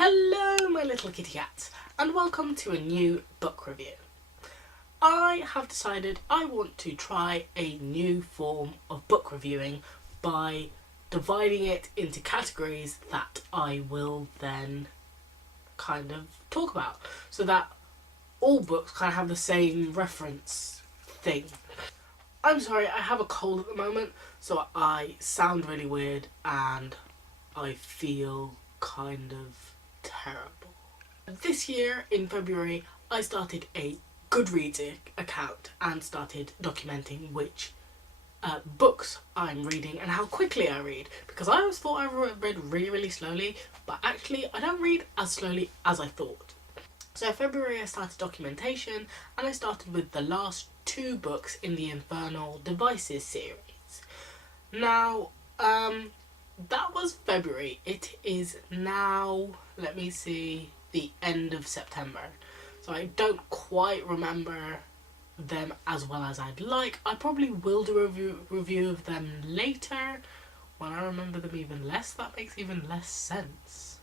Hello my little kitty cats, and welcome to a new book review. I have decided I want to try a new form of book reviewing by dividing it into categories that I will then kind of talk about, so that all books kind of have the same reference thing. I'm sorry, I have a cold at the moment, so I sound really weird and I feel kind of terrible. This year in February I started a Goodreads account and started documenting which books I'm reading and how quickly I read, because I always thought I read really slowly, but actually I don't read as slowly as I thought. So in February I started documentation, and I started with the last two books in the Infernal Devices series. Now that was February. It is now, let me see, the end of September. So I don't quite remember them as well as I'd like. I probably will do a review of them later when I remember them even less. That makes even less sense.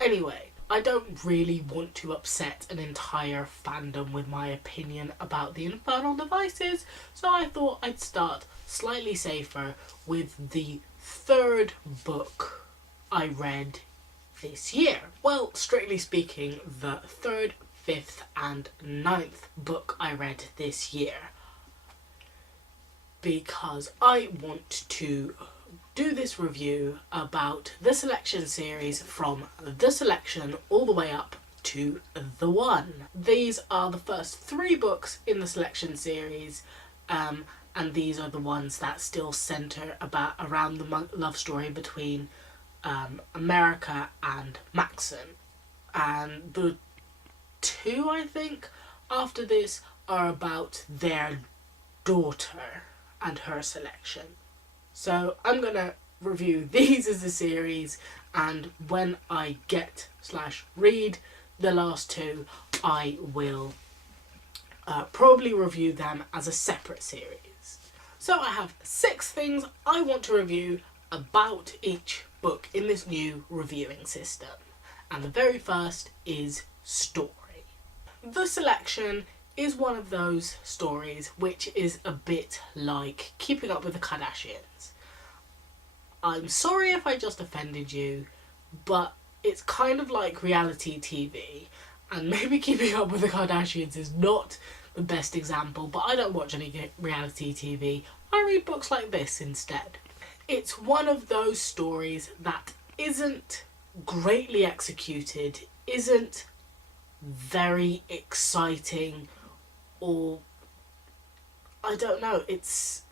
Anyway, I don't really want to upset an entire fandom with my opinion about the Infernal Devices, so I thought I'd start slightly safer with the third book I read this year. Well, strictly speaking, the third, fifth and ninth book I read this year, because I want to do this review about the Selection series from the Selection all the way up to the One. These are the first three books in the Selection series, and these are the ones that still centre around the love story between America and Maxon. And the two, I think, after this are about their daughter and her selection. So I'm gonna review these as a series, and when I read the last two, I will probably review them as a separate series. So I have 6 things I want to review about each book in this new reviewing system. And the very first is story. The Selection is one of those stories which is a bit like Keeping Up with the Kardashians. I'm sorry if I just offended you, but it's kind of like reality TV, and maybe Keeping Up with the Kardashians is not the best example, but I don't watch any reality TV. I read books like this instead. It's one of those stories that isn't greatly executed, isn't very exciting, or I don't know, it's,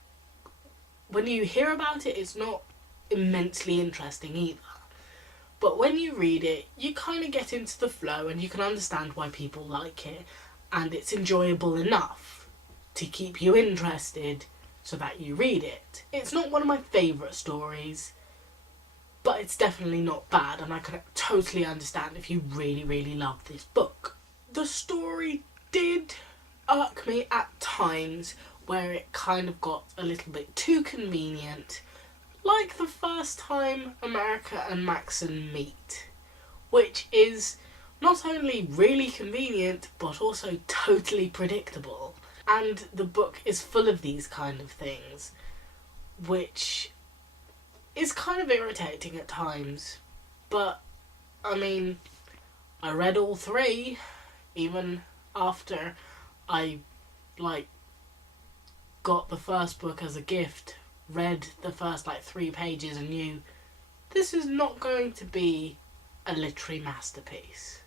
when you hear about it, it's not immensely interesting either. But when you read it, you kind of get into the flow and you can understand why people like it, and it's enjoyable enough to keep you interested so that you read it. It's not one of my favourite stories, but it's definitely not bad, and I can totally understand if you really love this book. The story did irk me at times, where it kind of got a little bit too convenient, like the first time America and Maxon meet, which is not only really convenient but also totally predictable. And the book is full of these kind of things, which is kind of irritating at times. But I mean, I read all 3, even after I got the first book as a gift, read the first 3 pages and knew this is not going to be a literary masterpiece.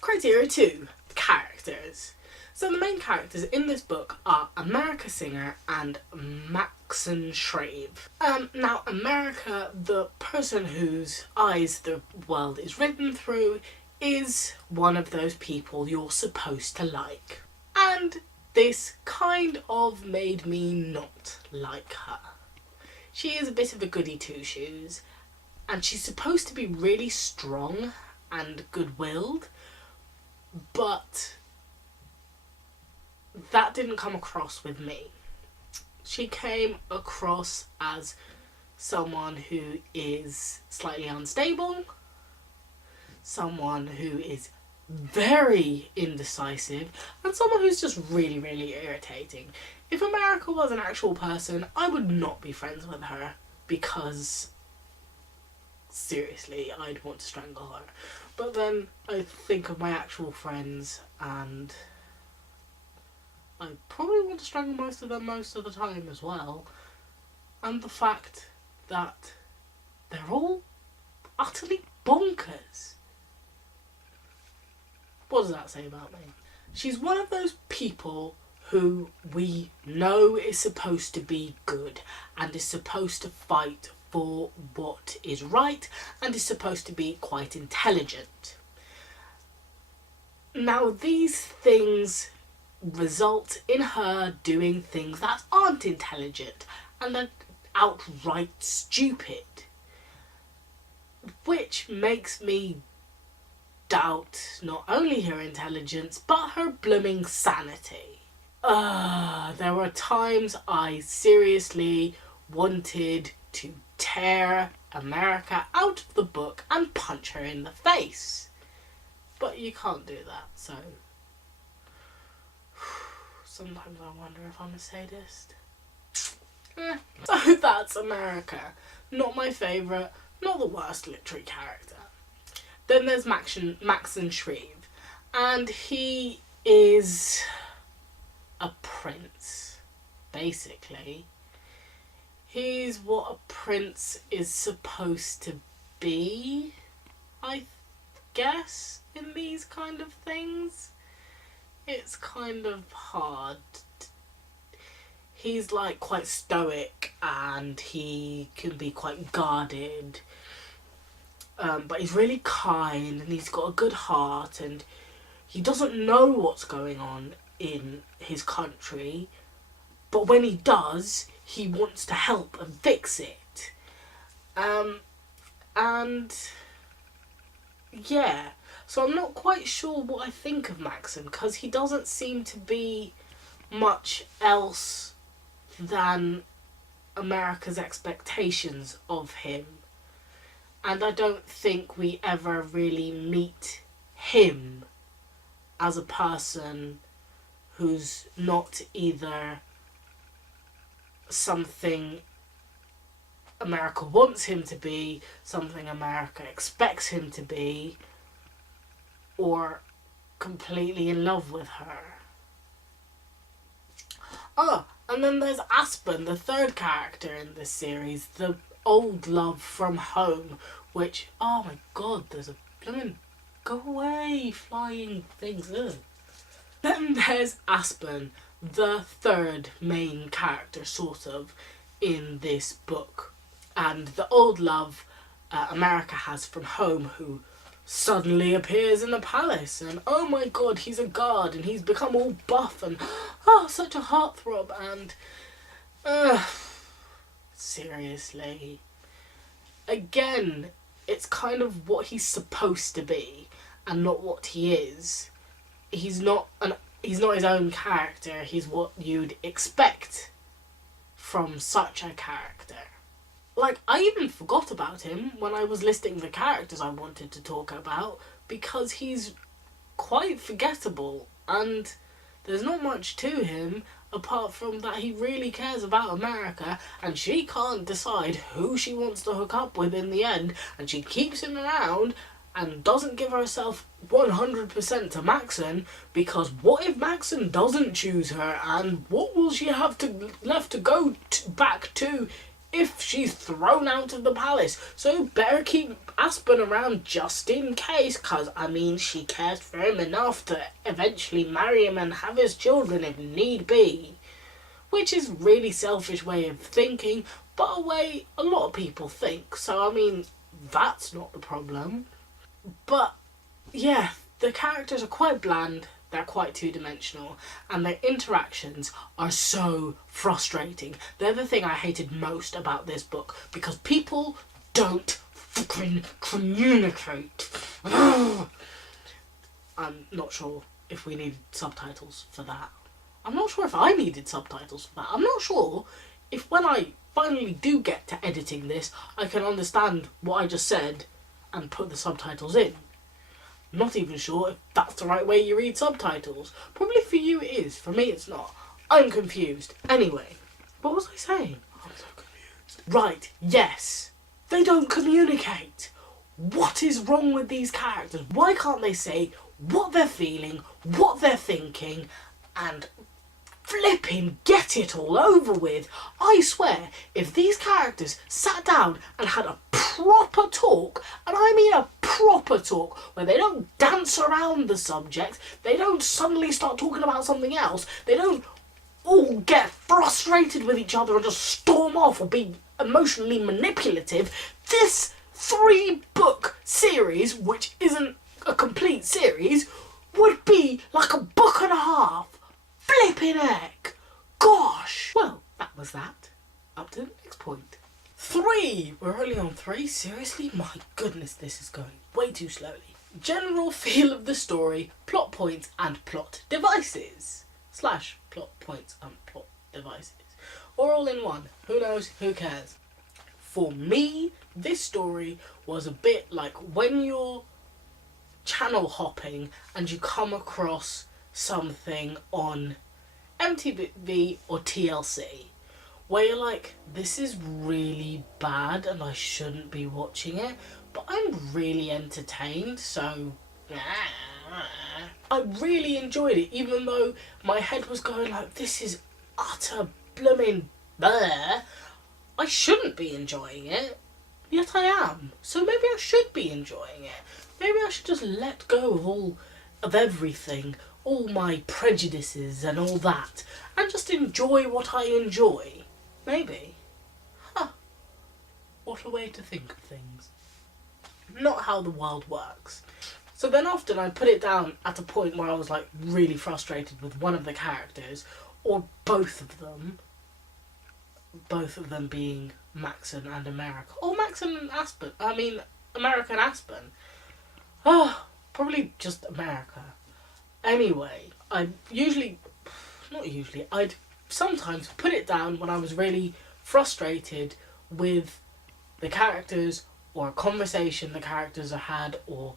Criteria 2, characters. So the main characters in this book are America Singer and Maxon Shrave. Now America, the person whose eyes the world is written through, is one of those people you're supposed to like. And this kind of made me not like her. She is a bit of a goody two-shoes, and she's supposed to be really strong and good-willed, but that didn't come across with me. She came across as someone who is slightly unstable, someone who is very indecisive, and someone who's just really, really irritating. If America was an actual person, I would not be friends with her, because seriously, I'd want to strangle her. But then I think of my actual friends, and I probably want to strangle most of them most of the time as well. And the fact that they're all utterly bonkers. What does that say about me? She's one of those people who we know is supposed to be good and is supposed to fight for what is right and is supposed to be quite intelligent. Now, these things result in her doing things that aren't intelligent and are outright stupid, which makes me doubt not only her intelligence but her blooming sanity. There were times I seriously wanted to tear America out of the book and punch her in the face. But you can't do that, so sometimes I wonder if I'm a sadist. So that's America. Not my favourite, not the worst literary character. Then there's Maxon Shreve, and he is a prince, basically. He's what a prince is supposed to be, I guess, in these kind of things. It's kind of hard. He's like quite stoic and he can be quite guarded, but he's really kind and he's got a good heart and he doesn't know what's going on in his country, but when he does, he wants to help and fix it. And yeah, so I'm not quite sure what I think of Maxon, because he doesn't seem to be much else than America's expectations of him. And I don't think we ever really meet him as a person who's not either something America wants him to be, something America expects him to be, or completely in love with her. Oh, and then there's Aspen, the third character in this series, the old love from home, which, oh my god, there's a blooming go away flying things. Ugh. Then there's Aspen, the third main character, sort of, in this book. And the old love America has from home, who suddenly appears in the palace, and oh my god, he's a guard, and he's become all buff, and oh, such a heartthrob, and seriously. Again, it's kind of what he's supposed to be, and not what he is. He's not his own character, he's what you'd expect from such a character. Like, I even forgot about him when I was listing the characters I wanted to talk about, because he's quite forgettable, and there's not much to him apart from that he really cares about America, and she can't decide who she wants to hook up with in the end, and she keeps him around and doesn't give herself 100% to Maxon, because what if Maxon doesn't choose her, and what will she have left to go back to if she's thrown out of the palace? So better keep Aspen around just in case, because, I mean, she cares for him enough to eventually marry him and have his children if need be. Which is a really selfish way of thinking, but a way a lot of people think, so, I mean, that's not the problem. But, yeah, the characters are quite bland, they're quite two-dimensional, and their interactions are so frustrating. They're the thing I hated most about this book, because people don't fucking communicate. I'm not sure if we needed subtitles for that. I'm not sure if I needed subtitles for that. I'm not sure if when I finally do get to editing this, I can understand what I just said and put the subtitles in. Not even sure if that's the right way you read subtitles. Probably for you it is. For me it's not. I'm confused. Anyway, what was I saying? I'm so confused. Right, yes. They don't communicate. What is wrong with these characters? Why can't they say what they're feeling, what they're thinking, and flipping get it all over with? I swear, if these characters sat down and had a proper talk, and I mean a proper talk, where they don't dance around the subject, they don't suddenly start talking about something else, they don't all get frustrated with each other and just storm off or be emotionally manipulative, this 3-book series, which isn't a complete series, would be like a book and a half. Flipping heck. Gosh. Well, that was that. Up to the next point. 3. We're only on 3? Seriously? My goodness, this is going way too slowly. General feel of the story, plot points and plot devices. / plot points and plot devices. Or all in one. Who knows? Who cares? For me, this story was a bit like when you're channel hopping and you come across something on MTV or TLC where you're like, this is really bad and I shouldn't be watching it, but I'm really entertained, so I really enjoyed it, even though my head was going like, this is utter blooming bleh. I shouldn't be enjoying it, yet I am. So maybe I should be enjoying it. Maybe I should just let go of everything, all my prejudices and all that, and just enjoy what I enjoy. Maybe. Huh. What a way to think of things. Not how the world works. So then often I put it down at a point where I was like really frustrated with one of the characters, or both of them being Maxon and America. Or Maxon and Aspen. I mean, America and Aspen. Probably just America. Anyway, I'd sometimes put it down when I was really frustrated with the characters, or a conversation the characters had, or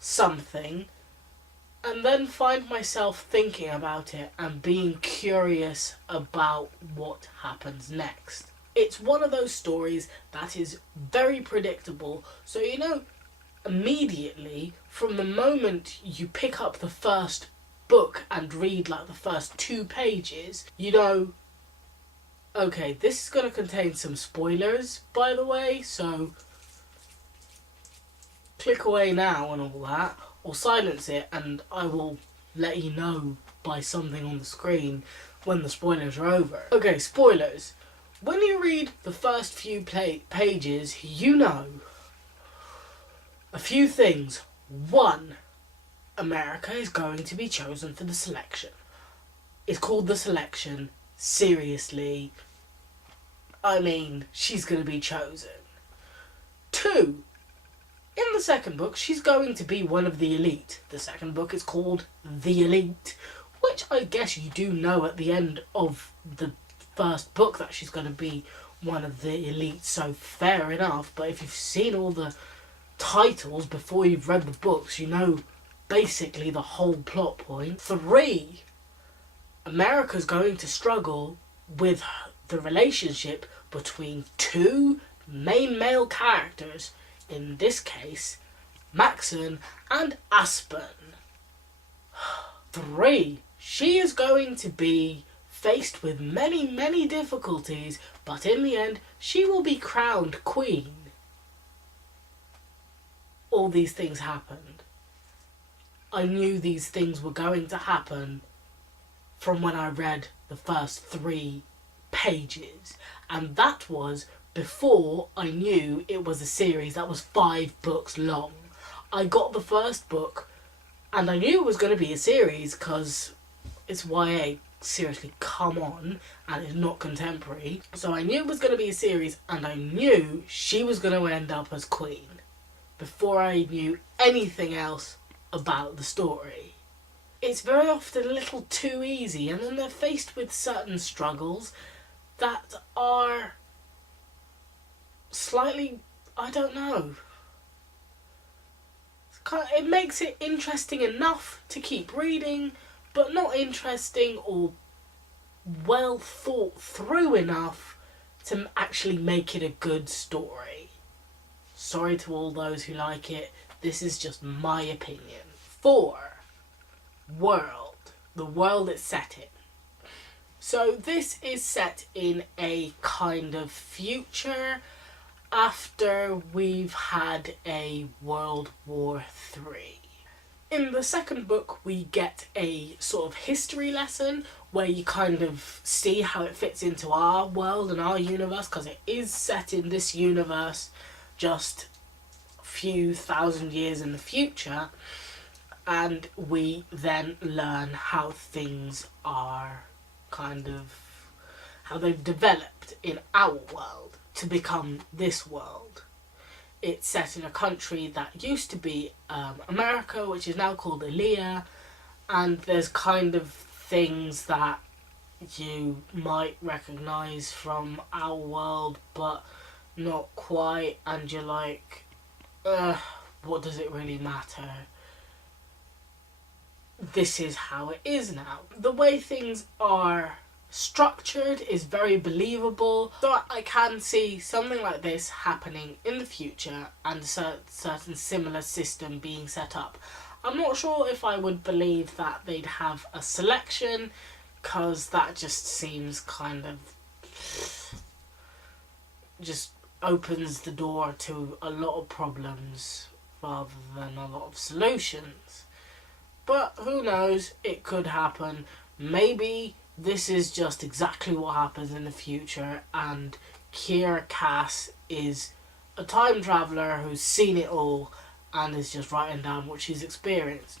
something, and then find myself thinking about it and being curious about what happens next. It's one of those stories that is very predictable, so you know immediately from the moment you pick up the first book and read like the first 2 pages, you know, okay, this is going to contain some spoilers, by the way, so click away now and all that, or silence it and I will let you know by something on the screen when the spoilers are over. Okay, spoilers. When you read the first few pages, you know a few things. 1, America is going to be chosen for the selection. It's called The Selection. Seriously. I mean, she's going to be chosen. 2, in the second book, she's going to be one of the elite. The second book is called The Elite, which I guess you do know at the end of the first book that she's going to be one of the elite, so fair enough. But if you've seen all the titles before you've read the books, you know basically the whole plot point. 3, America's going to struggle with the relationship between 2 main male characters, in this case, Maxon and Aspen. 3, she is going to be faced with many, many difficulties, but in the end, she will be crowned queen. All these things happened. I knew these things were going to happen from when I read the first 3 pages, and that was before I knew it was a series that was 5 books long. I got the first book and I knew it was going to be a series because it's YA, seriously, come on, and it's not contemporary. So I knew it was going to be a series and I knew she was going to end up as queen before I knew anything else about the story. It's very often a little too easy, and then they're faced with certain struggles that are slightly, I don't know. it makes it interesting enough to keep reading, but not interesting or well thought through enough to actually make it a good story. Sorry to all those who like it, this is just my opinion. 4. World. The world it's set in. So this is set in a kind of future after we've had a World War III. In the second book, we get a sort of history lesson where you kind of see how it fits into our world and our universe, because it is set in this universe just a few thousand years in the future, and we then learn how things are kind of, how they've developed in our world to become this world. It's set in a country that used to be America, which is now called Aaliyah, and there's kind of things that you might recognise from our world, but not quite, and you're like, what does it really matter? This is how it is now. The way things are structured is very believable, so I can see something like this happening in the future and a certain similar system being set up. I'm not sure if I would believe that they'd have a selection, because that just seems kind of just opens the door to a lot of problems rather than a lot of solutions. But who knows, it could happen. Maybe this is just exactly what happens in the future, and Kiera Cass is a time traveller who's seen it all and is just writing down what she's experienced.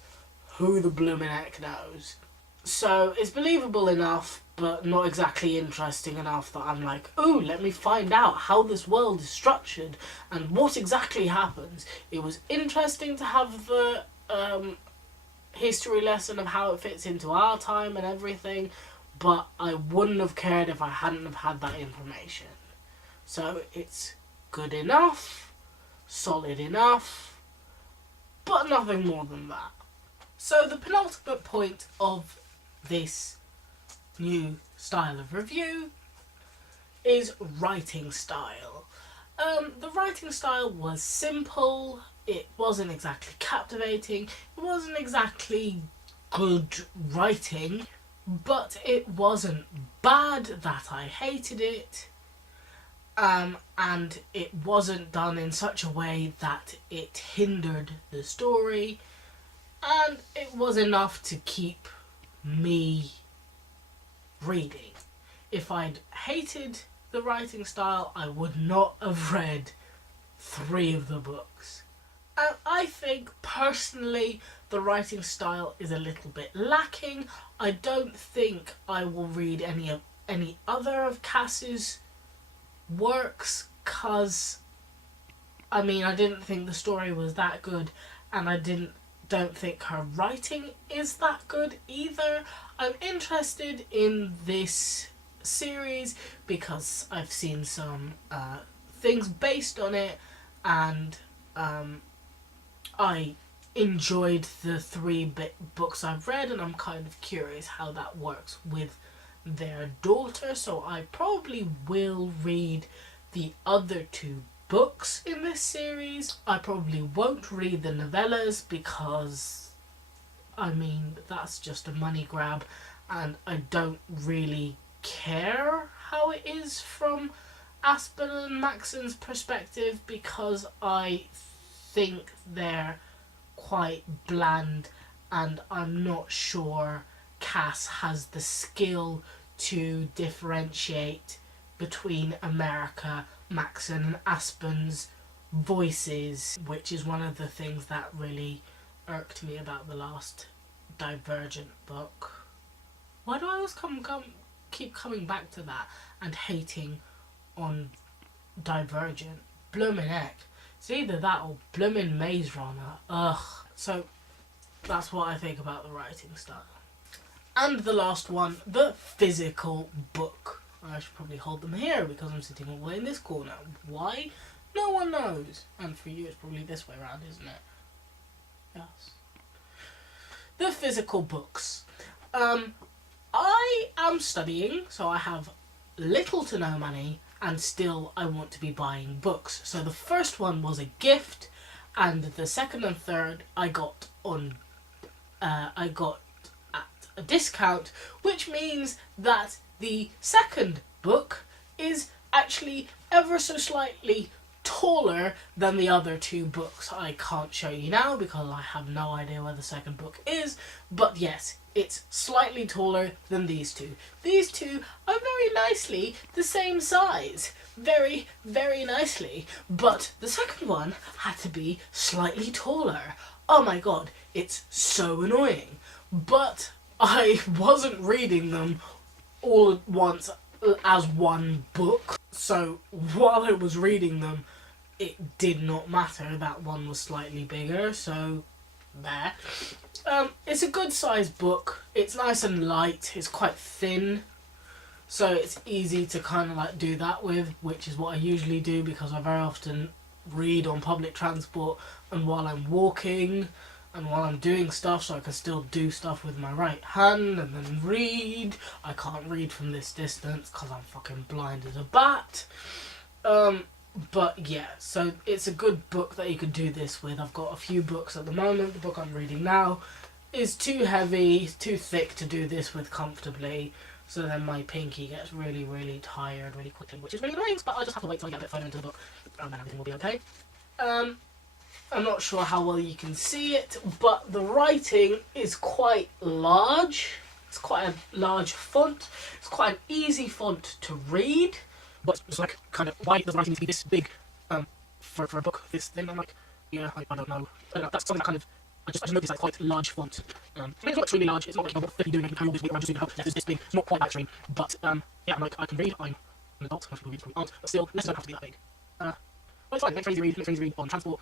Who the bloomin' heck knows? So it's believable enough, but not exactly interesting enough that I'm like, ooh, let me find out how this world is structured and what exactly happens. It was interesting to have the history lesson of how it fits into our time and everything, but I wouldn't have cared if I hadn't have had that information. So it's good enough, solid enough, but nothing more than that. So the penultimate point of this new style of review is writing style. The writing style was simple, it wasn't exactly captivating, it wasn't exactly good writing, but it wasn't bad that I hated it, and it wasn't done in such a way that it hindered the story, and it was enough to keep me reading. If I'd hated the writing style, I would not have read 3 of the books. And I think, personally, the writing style is a little bit lacking. I don't think I will read any other of Cass's works, because, I mean, I didn't think the story was that good, and I don't think her writing is that good either. I'm interested in this series because I've seen some things based on it, and I enjoyed the 3 books I've read, and I'm kind of curious how that works with their daughter, so I probably will read the other 2 books in this series. I probably won't read the novellas because, I mean, that's just a money grab, and I don't really care how it is from Aspen and Maxon's perspective, because I think they're quite bland, and I'm not sure Cass has the skill to differentiate between America, Maxon and Aspen's voices, which is one of the things that really irked me about the last Divergent book. Why do I always keep coming back to that and hating on Divergent? Bloomin' heck. It's either that or bloomin' Maze Runner. Ugh. So that's what I think about the writing style. And the last one, the physical book. I should probably hold them here because I'm sitting all the way in this corner. Why? No one knows. And for you it's probably this way around, isn't it? the physical books. I am studying, so I have little to no money, and still I want to be buying books. So the first one was a gift, and the second and third I got at a discount, which means that the second book is actually ever so slightly taller than the other two books. I can't show you now because I have no idea where the second book is, but yes, it's slightly taller than these two. These two are very nicely the same size. Very, very nicely. But the second one had to be slightly taller. Oh my god, it's so annoying. But I wasn't reading them all at once as one book. So while I was reading them, it did not matter that one was slightly bigger, so there. It's a good sized book. It's nice and light. It's quite thin, so it's easy to kind of like do that with, which is what I usually do because I very often read on public transport and while I'm walking and while I'm doing stuff, so I can still do stuff with my right hand and then read. I can't read from this distance because I'm fucking blind as a bat. But yeah, so it's a good book that you could do this with. I've got a few books at the moment. The book I'm reading now is too heavy, too thick to do this with comfortably. So then my pinky gets really, really tired really quickly, which is really annoying, but I just have to wait till I get a bit further into the book and then everything will be okay. I'm not sure how well you can see it, but the writing is quite large. It's quite a large font. It's quite an easy font to read. But it's like, kind of, why does the writing need to be this big for a book, this thin? I'm like, yeah, I don't know. That's something that kind of, I just noticed that quite large font. I mean, it's not extremely large, it's not like, what are you doing, I can carry all this weight around just doing how letters this big. It's not quite that extreme, but yeah, I'm like, I can read, I'm an adult, most people read, aren't, but still, letters don't have to be that big. Well, it's fine, makes it easy to read on transport.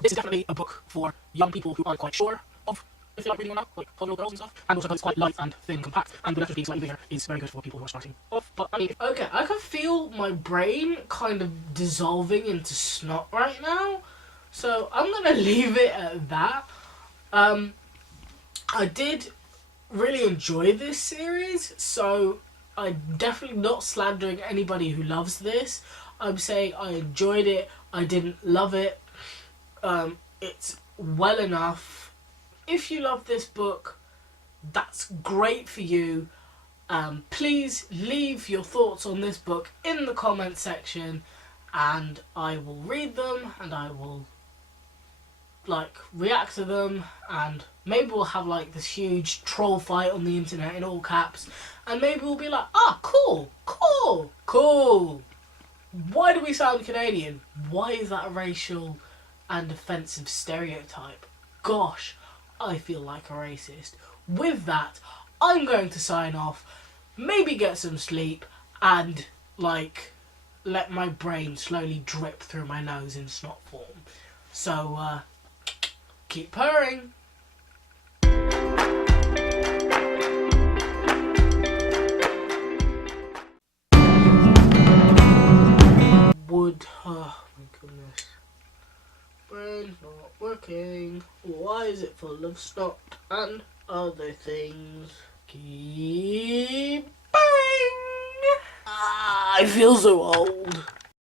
This is definitely a book for young people who aren't quite sure of if they like reading or not, like little girls and stuff, and also because it's quite light and thin, compact, and the letters being slightly bigger is very good for people who are starting off. But I mean, okay, I can feel my brain kind of dissolving into snot right now, so I'm gonna leave it at that. I did really enjoy this series, so I'm definitely not slandering anybody who loves this. I'm saying I enjoyed it, I didn't love it. It's well enough. If you love this book, that's great for you. Please leave your thoughts on this book in the comment section and I will read them and I will like react to them, and maybe we'll have like this huge troll fight on the internet in all caps, and maybe we'll be like, ah, cool. Why do we sound Canadian? Why is that a racial and offensive stereotype? Gosh, I feel like a racist. With that, I'm going to sign off, maybe get some sleep, and like let my brain slowly drip through my nose in snot form. So keep purring. Oh my goodness. Brain's not working. Why is it full of snot and other things? Keep purring. I feel so old.